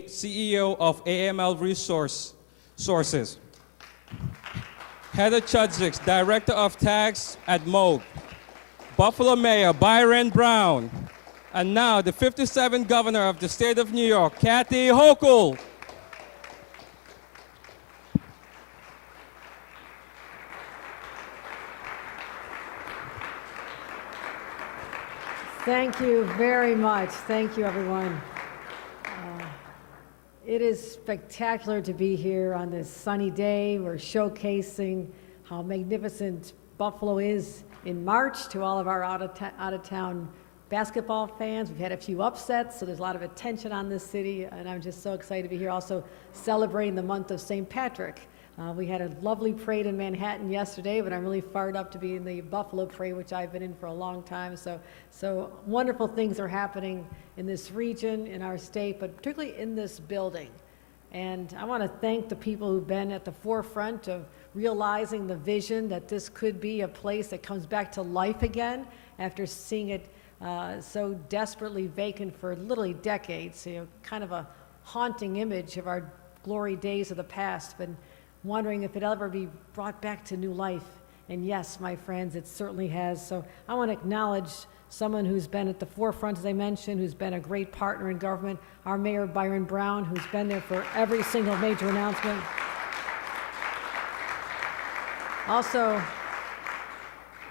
CEO of AML Sources. Heather Chudzik, Director of Tax at Moog. Buffalo Mayor Byron Brown. And now the 57th Governor of the State of New York, Kathy Hochul. Thank you very much. Thank you, everyone. It is spectacular to be here on this sunny day. We're showcasing how magnificent Buffalo is in March to all of our out-of-town basketball fans. We've had a few upsets, so there's a lot of attention on this city, and I'm just so excited to be here also celebrating the month of St. Patrick. We had a lovely parade in Manhattan yesterday, but I'm really fired up to be in the Buffalo parade, which I've been in for a long time. So wonderful things are happening in this region, in our state, but particularly in this building. And I want to thank the people who've been at the forefront of realizing the vision that this could be a place that comes back to life again after seeing it so desperately vacant for literally decades. You know, kind of a haunting image of our glory days of the past, but wondering if it'll ever be brought back to new life. And yes, my friends, it certainly has. So I want to acknowledge someone who's been at the forefront, as I mentioned, who's been a great partner in government, our Mayor Byron Brown, who's been there for every single major announcement. Also,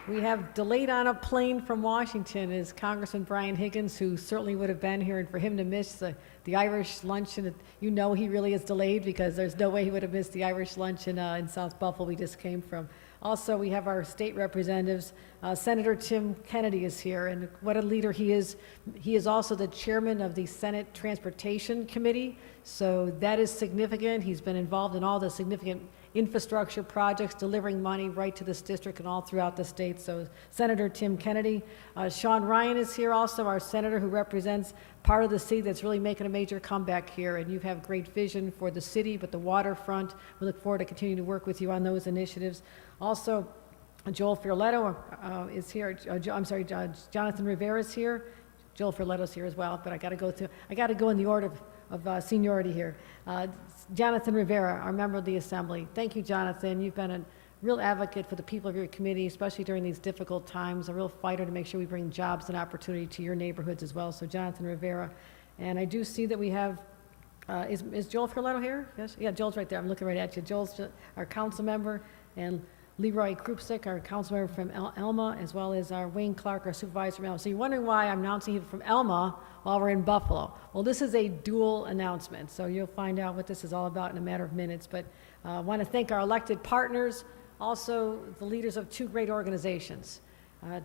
we have delayed on a plane from Washington is Congressman Brian Higgins, who certainly would have been here, and for him to miss the Irish luncheon, you know he really is delayed because there's no way he would have missed the Irish luncheon in South Buffalo we just came from. Also, we have our state representatives. Senator Tim Kennedy is here, and what a leader he is. He is also the chairman of the Senate Transportation Committee, so that is significant. He's been involved in all the significant infrastructure projects, delivering money right to this district and all throughout the state. So Senator Tim Kennedy. Sean Ryan is here also, our senator who represents part of the city that's really making a major comeback here, and you have great vision for the city, but the waterfront, we look forward to continuing to work with you on those initiatives. Also, Joel Fioletto is here. Jonathan Rivera is here. Joel Fioletto's here as well, but I got to go in the order of seniority here. Jonathan Rivera, our member of the Assembly. Thank you, Jonathan. You've been a real advocate for the people of your committee, especially during these difficult times, a real fighter to make sure we bring jobs and opportunity to your neighborhoods as well. So Jonathan Rivera. And I do see that we have, is Joel Fioletto here? Yes? Yeah, Joel's right there. I'm looking right at you. Joel's our council member, and Leroy Krupsik, our council member from Elma, as well as our Wayne Clark, our supervisor from Elma. So you're wondering why I'm announcing him from Elma while we're in Buffalo. Well, this is a dual announcement, so you'll find out what this is all about in a matter of minutes. But I want to thank our elected partners, also the leaders of two great organizations,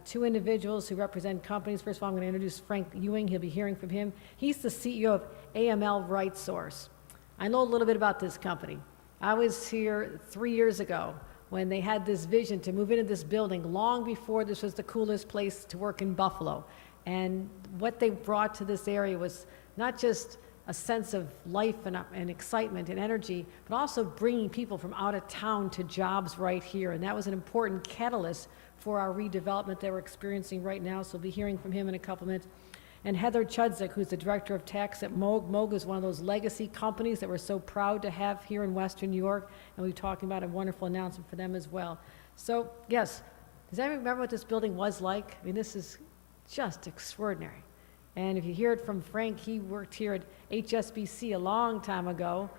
two individuals who represent companies. First of all, I'm going to introduce Frank Ewing. He'll be hearing from him. He's the CEO of AML RightSource. I know a little bit about this company. I was here 3 years ago when they had this vision to move into this building long before this was the coolest place to work in Buffalo. And what they brought to this area was not just a sense of life and excitement and energy, but also bringing people from out of town to jobs right here. And that was an important catalyst for our redevelopment that we're experiencing right now. So we'll be hearing from him in a couple minutes. And Heather Chudzik, who's the director of tax at Moog. Moog is one of those legacy companies that we're so proud to have here in Western New York, and we're talking about a wonderful announcement for them as well. So, yes, does anyone remember what this building was like? I mean, this is just extraordinary. And if you hear it from Frank, he worked here at HSBC a long time ago,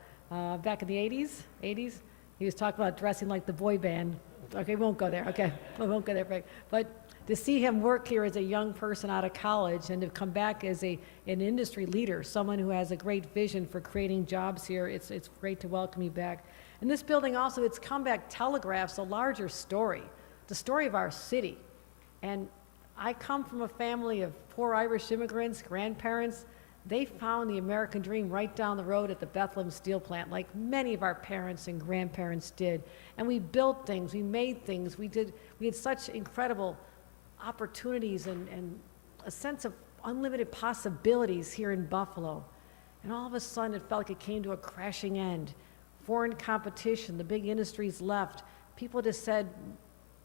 back in the 80s. He was talking about dressing like the boy band. Okay, we won't go there. Okay, we won't go there, Frank. But to see him work here as a young person out of college and to come back as an industry leader, someone who has a great vision for creating jobs here, it's great to welcome you back. And this building also, its comeback telegraphs a larger story, the story of our city. And I come from a family of poor Irish immigrants, grandparents. They found the American dream right down the road at the Bethlehem Steel Plant, like many of our parents and grandparents did. And we built things, we made things, we had such incredible opportunities and a sense of unlimited possibilities here in Buffalo. And all of a sudden it felt like it came to a crashing end. Foreign competition, the big industries left. People just said,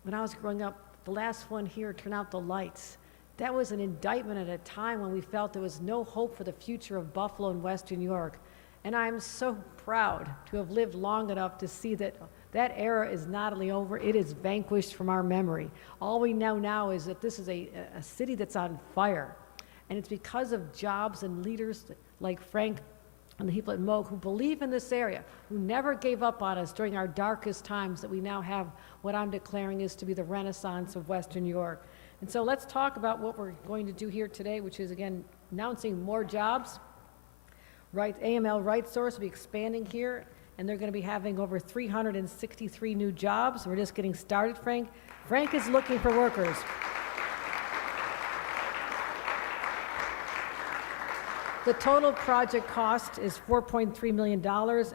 when I was growing up, the last one here turned out the lights. That was an indictment at a time when we felt there was no hope for the future of Buffalo and Western New York. And I'm so proud to have lived long enough to see that that era is not only over, it is vanquished from our memory. All we know now is that this is a city that's on fire. And it's because of jobs and leaders like Frank and the people at Moog who believe in this area, who never gave up on us during our darkest times, that we now have what I'm declaring is to be the renaissance of Western New York. And so let's talk about what we're going to do here today, which is, again, announcing more jobs. AML RightSource will be expanding here, and they're going to be having over 363 new jobs. We're just getting started, Frank. Frank is looking for workers. The total project cost is $4.3 million.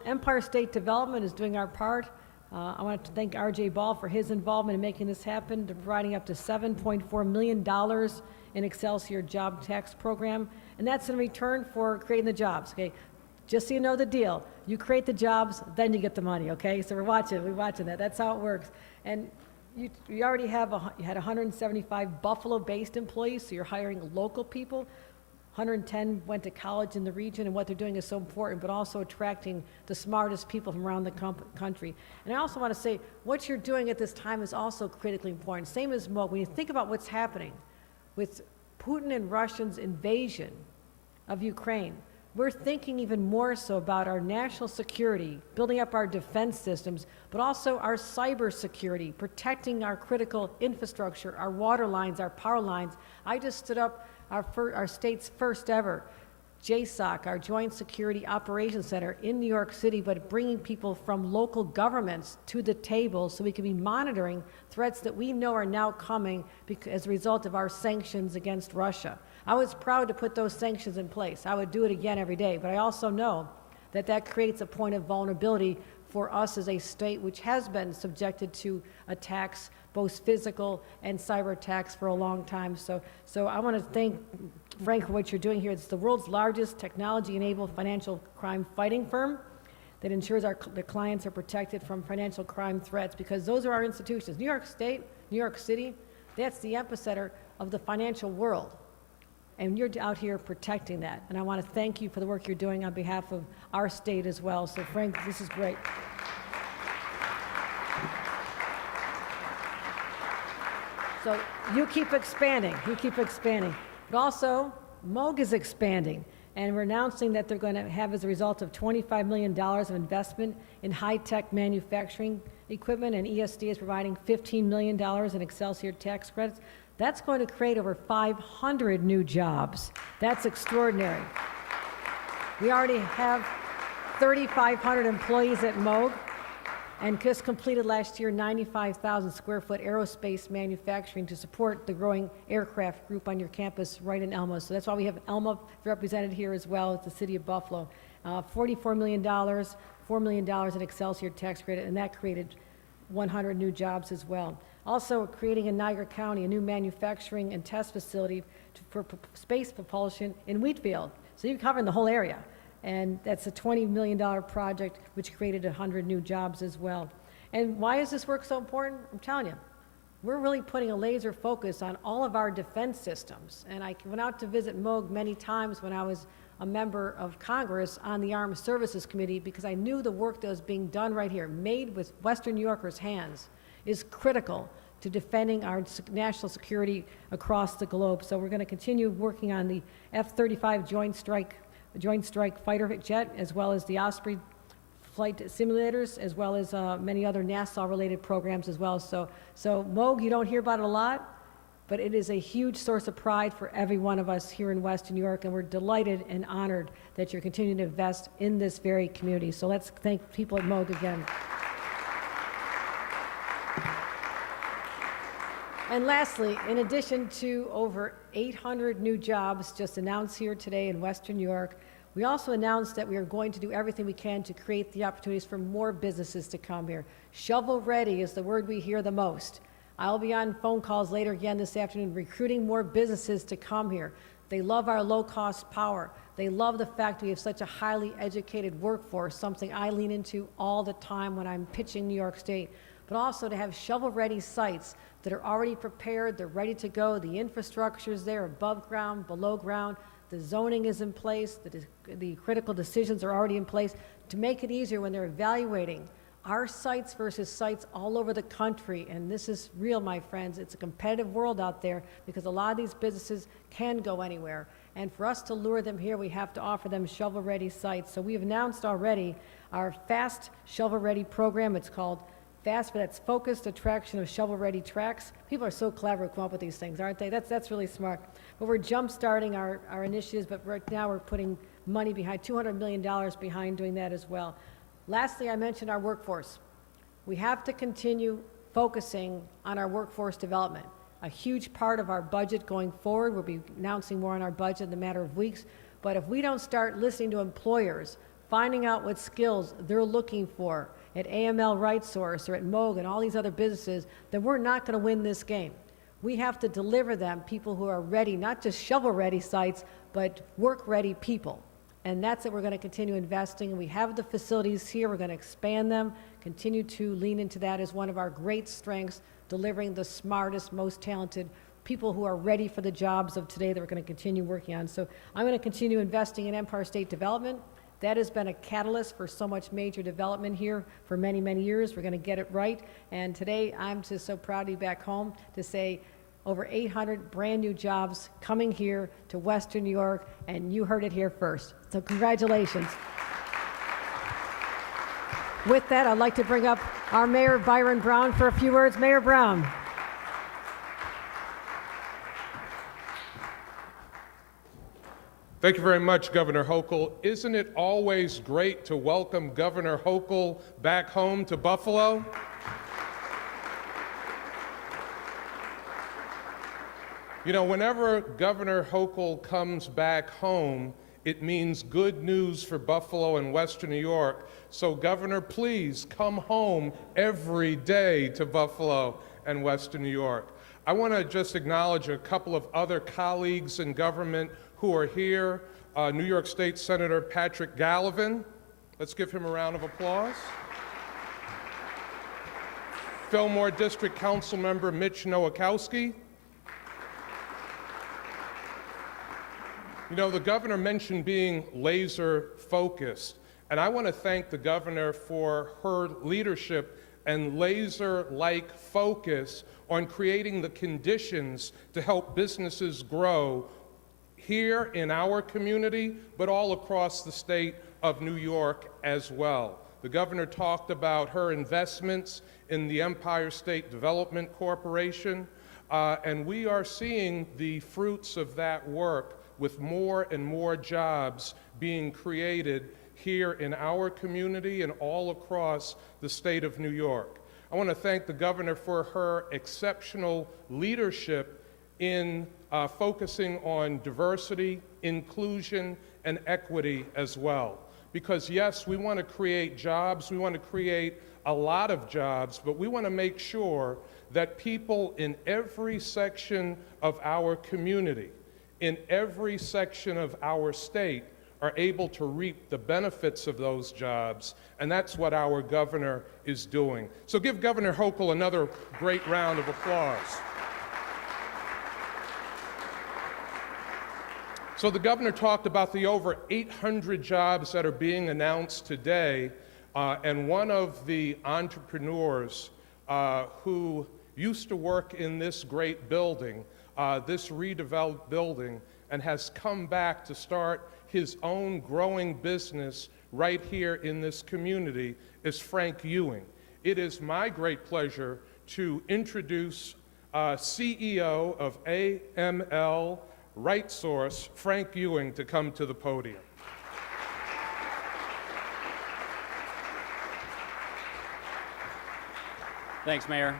Empire State Development is doing our part. I want to thank R.J. Ball for his involvement in making this happen. They're providing up to $7.4 million in Excelsior Job Tax Program, and that's in return for creating the jobs, okay? Just so you know the deal, you create the jobs, then you get the money, okay? So we're watching that. That's how it works. And you already have, you had 175 Buffalo-based employees, so you're hiring local people. 110 went to college in the region, and what they're doing is so important, but also attracting the smartest people from around the country. And I also want to say, what you're doing at this time is also critically important. Same as Moog. When you think about what's happening with Putin and Russia's invasion of Ukraine, we're thinking even more so about our national security, building up our defense systems, but also our cyber security, protecting our critical infrastructure, our water lines, our power lines. I just stood up our state's first ever JSOC, our Joint Security Operations Center in New York City, but bringing people from local governments to the table so we can be monitoring threats that we know are now coming as a result of our sanctions against Russia. I was proud to put those sanctions in place. I would do it again every day, but I also know that that creates a point of vulnerability for us as a state which has been subjected to attacks, both physical and cyber attacks, for a long time. So I want to thank Frank for what you're doing here. It's the world's largest technology-enabled financial crime fighting firm that ensures the clients are protected from financial crime threats, because those are our institutions. New York State, New York City, that's the epicenter of the financial world. And you're out here protecting that. And I want to thank you for the work you're doing on behalf of our state as well. So Frank, this is great. So you keep expanding, But also, Moog is expanding, and we're announcing that they're going to have, as a result of $25 million of investment in high-tech manufacturing equipment, and ESD is providing $15 million in Excelsior tax credits. That's going to create over 500 new jobs. That's extraordinary. We already have 3,500 employees at Moog, and just completed last year 95,000 square foot aerospace manufacturing to support the growing aircraft group on your campus right in Elma. So that's why we have Elma represented here as well as the city of Buffalo. $44 million, $4 million in Excelsior tax credit, and that created 100 new jobs as well. Also creating in Niagara County a new manufacturing and test facility for space propulsion in Wheatfield. So you're covering the whole area. And that's a $20 million project which created 100 new jobs as well. And why is this work so important? I'm telling you, we're really putting a laser focus on all of our defense systems. And I went out to visit Moog many times when I was a member of Congress on the Armed Services Committee, because I knew the work that was being done right here, made with Western New Yorkers' hands, is critical to defending our national security across the globe. So we're going to continue working on the F-35 Joint Strike Fighter jet, as well as the Osprey flight simulators, as well as many other NASA-related programs as well. So Moog, you don't hear about it a lot, but it is a huge source of pride for every one of us here in Western New York, and we're delighted and honored that you're continuing to invest in this very community. So let's thank people at Moog again. And lastly, in addition to over 800 new jobs just announced here today in Western New York, we also announced that we are going to do everything we can to create the opportunities for more businesses to come here. Shovel-ready is the word we hear the most. I'll be on phone calls later again this afternoon recruiting more businesses to come here. They love our low-cost power. They love the fact we have such a highly educated workforce, something I lean into all the time when I'm pitching New York State, but also to have shovel-ready sites that are already prepared, they're ready to go, the infrastructure is there, above ground, below ground. the zoning is in place, the critical decisions are already in place to make it easier when they're evaluating our sites versus sites all over the country. And this is real, my friends. It's a competitive world out there because a lot of these businesses can go anywhere. And for us to lure them here, we have to offer them shovel-ready sites. So we've announced already our FAST shovel-ready program. It's called FAST, but that's Focused Attraction of Shovel-Ready Tracks. People are so clever to come up with these things, aren't they? That's really smart. But we're jump-starting our initiatives, but right now we're putting money behind, $200 million behind doing that as well. Lastly, I mentioned our workforce. We have to continue focusing on our workforce development. A huge part of our budget going forward, we'll be announcing more on our budget in a matter of weeks, but if we don't start listening to employers, finding out what skills they're looking for at AML RightSource or at Moog and all these other businesses, then we're not going to win this game. We have to deliver them people who are ready, not just shovel-ready sites, but work-ready people. And that's what we're going to continue investing. We have the facilities here. We're going to expand them, continue to lean into that as one of our great strengths, delivering the smartest, most talented people who are ready for the jobs of today that we're going to continue working on. So I'm going to continue investing in Empire State Development. That has been a catalyst for so much major development here for many, many years. We're going to get it right. And today I'm just so proud to be back home to say over 800 brand new jobs coming here to Western New York, and you heard it here first. So congratulations. With that, I'd like to bring up our Mayor, Byron Brown, for a few words. Mayor Brown. Thank you very much, Governor Hochul. Isn't it always great to welcome Governor Hochul back home to Buffalo? You know, whenever Governor Hochul comes back home, it means good news for Buffalo and Western New York. So, Governor, please come home every day to Buffalo and Western New York. I want to just acknowledge a couple of other colleagues in government who are here. New York State Senator Patrick Gallivan. Let's give him a round of applause. Fillmore District Council Member Mitch Nowakowski. You know, the governor mentioned being laser focused, and I want to thank the governor for her leadership and laser-like focus on creating the conditions to help businesses grow here in our community, but all across the state of New York as well. The governor talked about her investments in the Empire State Development Corporation, and we are seeing the fruits of that work with more and more jobs being created here in our community and all across the state of New York. I want to thank the governor for her exceptional leadership in focusing on diversity, inclusion, and equity as well. Because yes, we want to create jobs, we want to create a lot of jobs, but we want to make sure that people in every section of our community, in every section of our state, are able to reap the benefits of those jobs, and that's what our governor is doing. So give Governor Hochul another great round of applause. So the governor talked about the over 800 jobs that are being announced today, and one of the entrepreneurs who used to work in this great building, this redeveloped building, and has come back to start his own growing business right here in this community is Frank Ewing. It is my great pleasure to introduce CEO of AML RightSource, Frank Ewing, to come to the podium. Thanks, Mayor.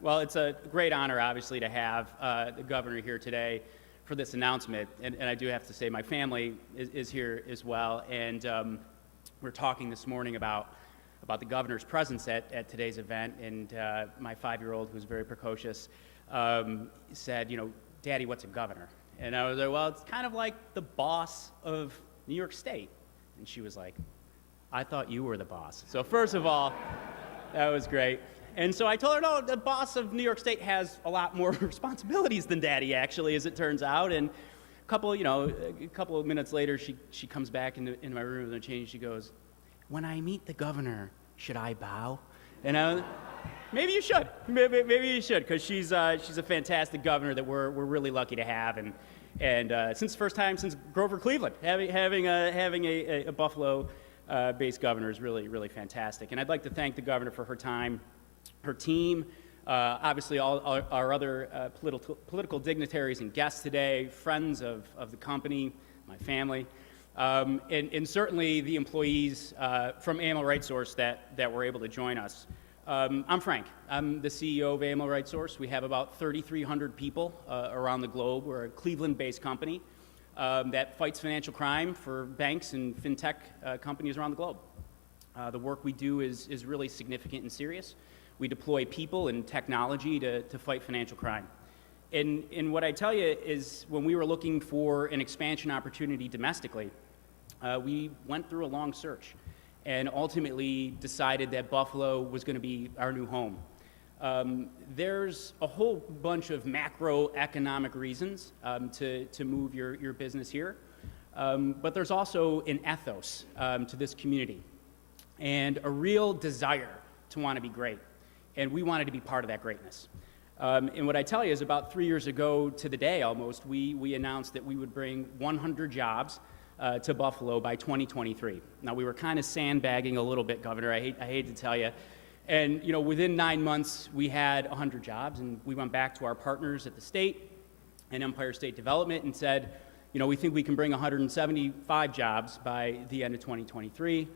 Well, it's a great honor, obviously, to have the governor here today for this announcement. And I do have to say my family is here as well. And we're talking this morning about the governor's presence at today's event. And my 5-year-old, who's very precocious, said, you know, Daddy, what's a governor? And I was like, well, it's kind of like the boss of New York State. And she was like, I thought you were the boss. So first of all, that was great. And so I told her, no, the boss of New York State has a lot more responsibilities than Daddy, actually, as it turns out. And a couple of minutes later, she comes back into my room with a change. She goes, "When I meet the governor, should I bow?" And maybe you should. Maybe you should, because she's a fantastic governor that we're really lucky to have. And since the first time since Grover Cleveland, having a Buffalo-based governor is really fantastic. And I'd like to thank the governor for her time, her team, obviously all our other political dignitaries and guests today, friends of the company, my family, and certainly the employees from AML RightSource that were able to join us. I'm Frank. I'm the CEO of AML RightSource. We have about 3,300 people around the globe. We're a Cleveland-based company that fights financial crime for banks and fintech companies around the globe. The work we do is really significant and serious. We deploy people and technology to fight financial crime. And what I tell you is, when we were looking for an expansion opportunity domestically, we went through a long search and ultimately decided that Buffalo was going to be our new home. There's a whole bunch of macroeconomic reasons to move your business here, but there's also an ethos to this community and a real desire to want to be great. And we wanted to be part of that greatness. And what I tell you is, about 3 years ago to the day almost, we announced that we would bring 100 jobs to Buffalo by 2023. Now, we were kind of sandbagging a little bit, Governor, I hate to tell you. And within 9 months, we had 100 jobs, and we went back to our partners at the state and Empire State Development and said, we think we can bring 175 jobs by the end of 2023.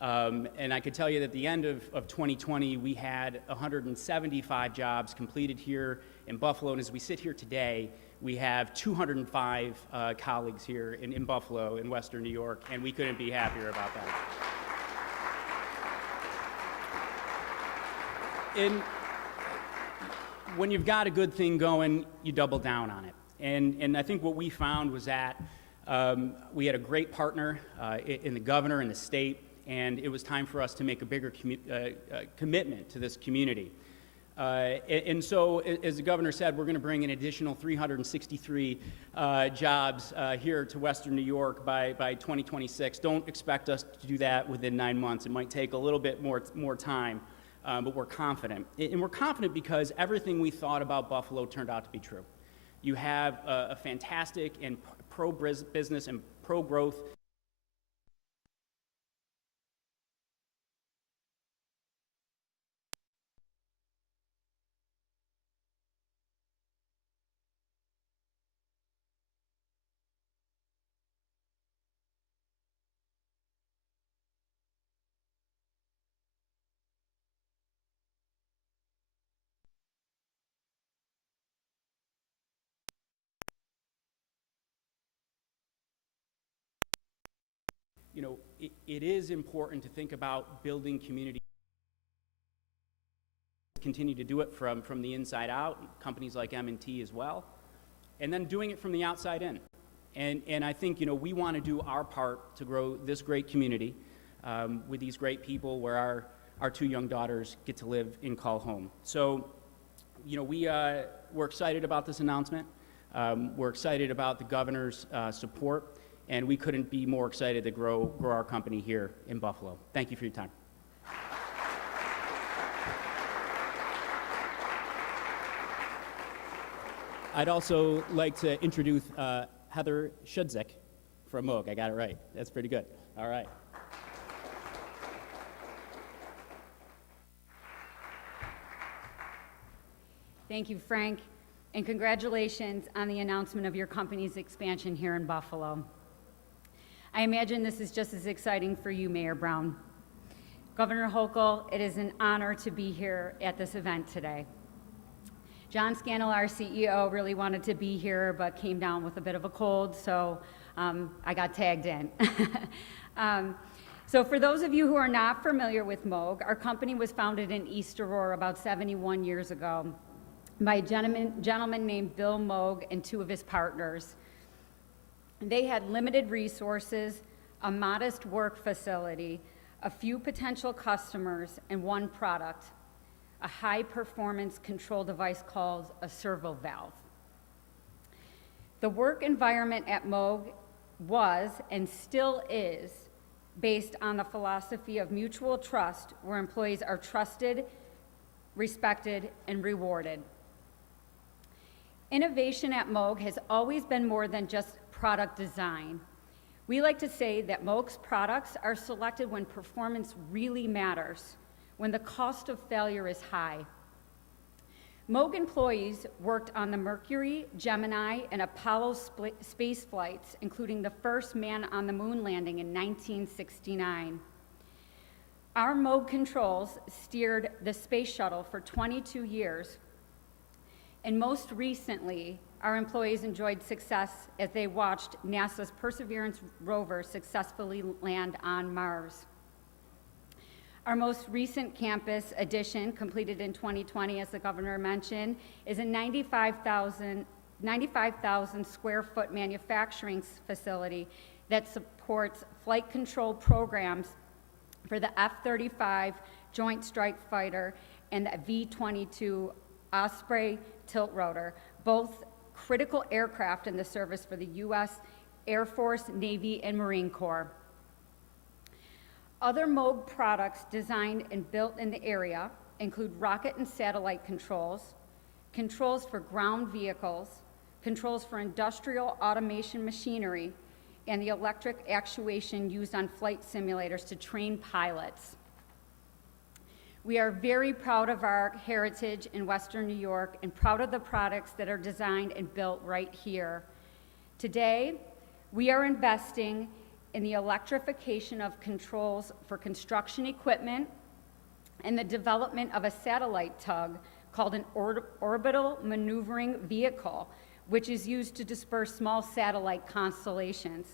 And I could tell you that at the end of 2020, we had 175 jobs completed here in Buffalo. And as we sit here today, we have 205 colleagues here in Buffalo, in Western New York, and we couldn't be happier about that. And when you've got a good thing going, you double down on it. And I think what we found was that we had a great partner in the governor and the state, and it was time for us to make a bigger commitment to this community. And so, as the governor said, we're going to bring an additional 363 jobs here to Western New York by 2026. Don't expect us to do that within 9 months. It might take a little bit more time, but we're confident. And we're confident because everything we thought about Buffalo turned out to be true. You have a fantastic and pro-business and pro-growth it is important to think about building community. Continue to do it from the inside out, companies like M&T as well, and then doing it from the outside in. And I think, we want to do our part to grow this great community with these great people, where our two young daughters get to live and call home. So, we're excited about this announcement. We're excited about the governor's support. And we couldn't be more excited to grow our company here in Buffalo. Thank you for your time. I'd also like to introduce Heather Shudzik from Moog. I got it right. That's pretty good. All right. Thank you, Frank, and congratulations on the announcement of your company's expansion here in Buffalo. I imagine this is just as exciting for you, Mayor Brown. Governor Hochul, it is an honor to be here at this event today. John Scannell, our CEO, really wanted to be here, but came down with a bit of a cold, so I got tagged in. So for those of you who are not familiar with Moog, our company was founded in East Aurora about 71 years ago by a gentleman named Bill Moog and two of his partners. They had limited resources, a modest work facility, a few potential customers, and one product, a high-performance control device called a servo valve. The work environment at Moog was and still is based on the philosophy of mutual trust, where employees are trusted, respected, and rewarded. Innovation at Moog has always been more than just product design. We like to say that Moog's products are selected when performance really matters, when the cost of failure is high. Moog employees worked on the Mercury, Gemini, and Apollo space flights, including the first man on the moon landing in 1969. Our Moog controls steered the space shuttle for 22 years, and most recently, our employees enjoyed success as they watched NASA's Perseverance rover successfully land on Mars. Our most recent campus addition, completed in 2020, as the governor mentioned, is a 95,000 square foot manufacturing facility that supports flight control programs for the F-35 Joint Strike Fighter and the V-22 Osprey tilt rotor, both critical aircraft in the service for the U.S. Air Force, Navy, and Marine Corps. Other Moog products designed and built in the area include rocket and satellite controls, controls for ground vehicles, controls for industrial automation machinery, and the electric actuation used on flight simulators to train pilots. We are very proud of our heritage in Western New York and proud of the products that are designed and built right here. Today, we are investing in the electrification of controls for construction equipment and the development of a satellite tug called an orbital maneuvering vehicle, which is used to disperse small satellite constellations.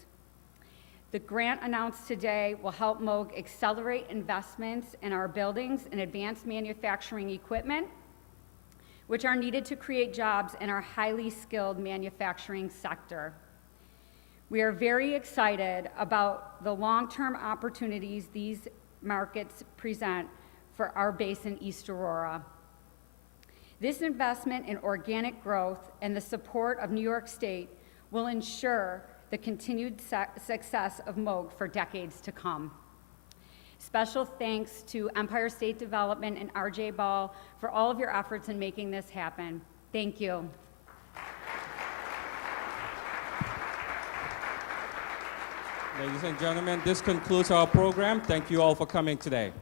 The grant announced today will help Moog accelerate investments in our buildings and advanced manufacturing equipment, which are needed to create jobs in our highly skilled manufacturing sector. We are very excited about the long-term opportunities these markets present for our base in East Aurora. This investment in organic growth and the support of New York State will ensure the continued success of Moog for decades to come. Special thanks to Empire State Development and R.J. Ball for all of your efforts in making this happen. Thank you. Ladies and gentlemen, this concludes our program. Thank you all for coming today.